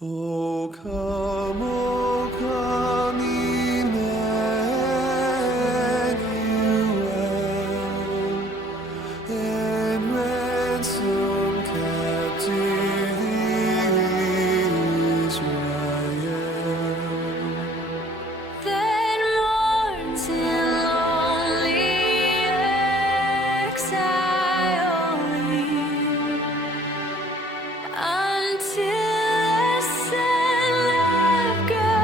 O come, Emmanuel, and ransom captive Israel. Then mourns in lonely exile he, until the Son of God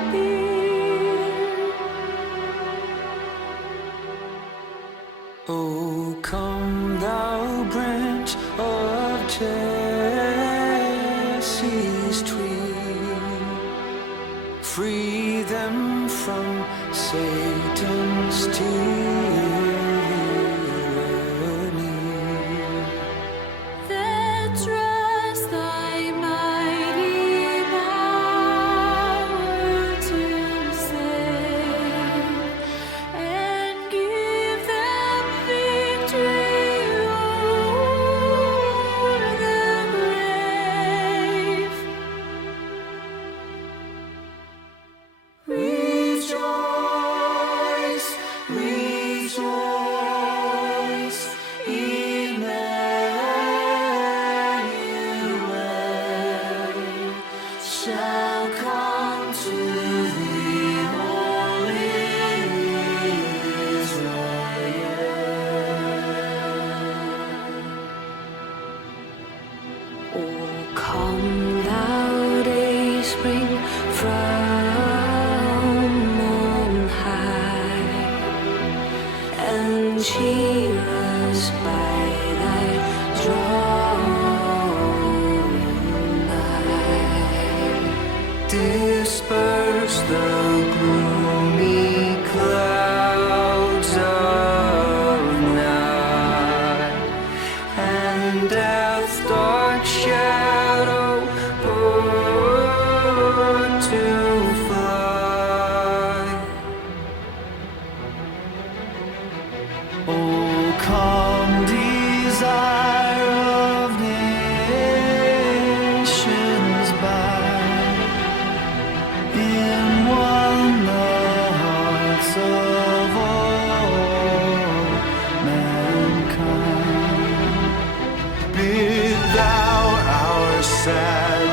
appear. O come, thou branch of Jesse's tree, free them from Satan's tyranny. That trust thy mighty power to save, and give them victory o'er the grave. Rejoice, rejoice, Emmanuel shall come to thee, holy Israel. O come, thou dayspring from on high, and cheer us by thy drawing nigh. Disperse the gloomy clouds of night, and death's dark shadow put to flight. O come, desire of nations by, in one the hearts of all mankind. Bid thou our sad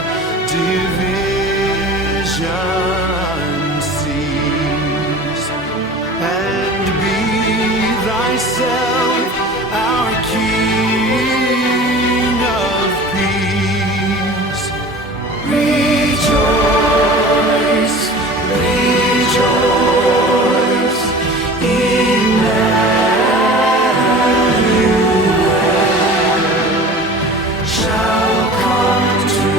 division cease, and be thyself our King of peace. Rejoice, rejoice, Emmanuel shall come to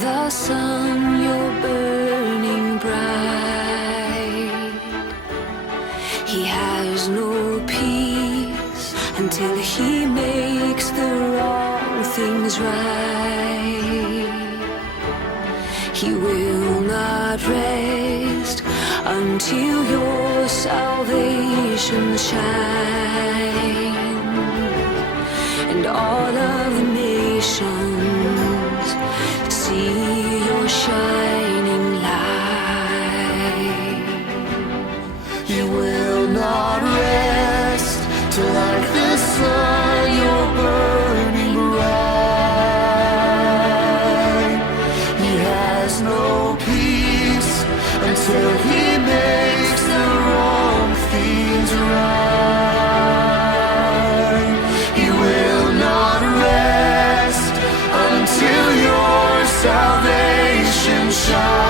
the sun, you're burning bright. He has no peace until he makes the wrong things right. He will not rest until your salvation shines, and all of the nations see your shining light. He will not rest till like the sun you're burning bright. He has no peace until he makes the wrong things right. He will not rest until your salvation shines.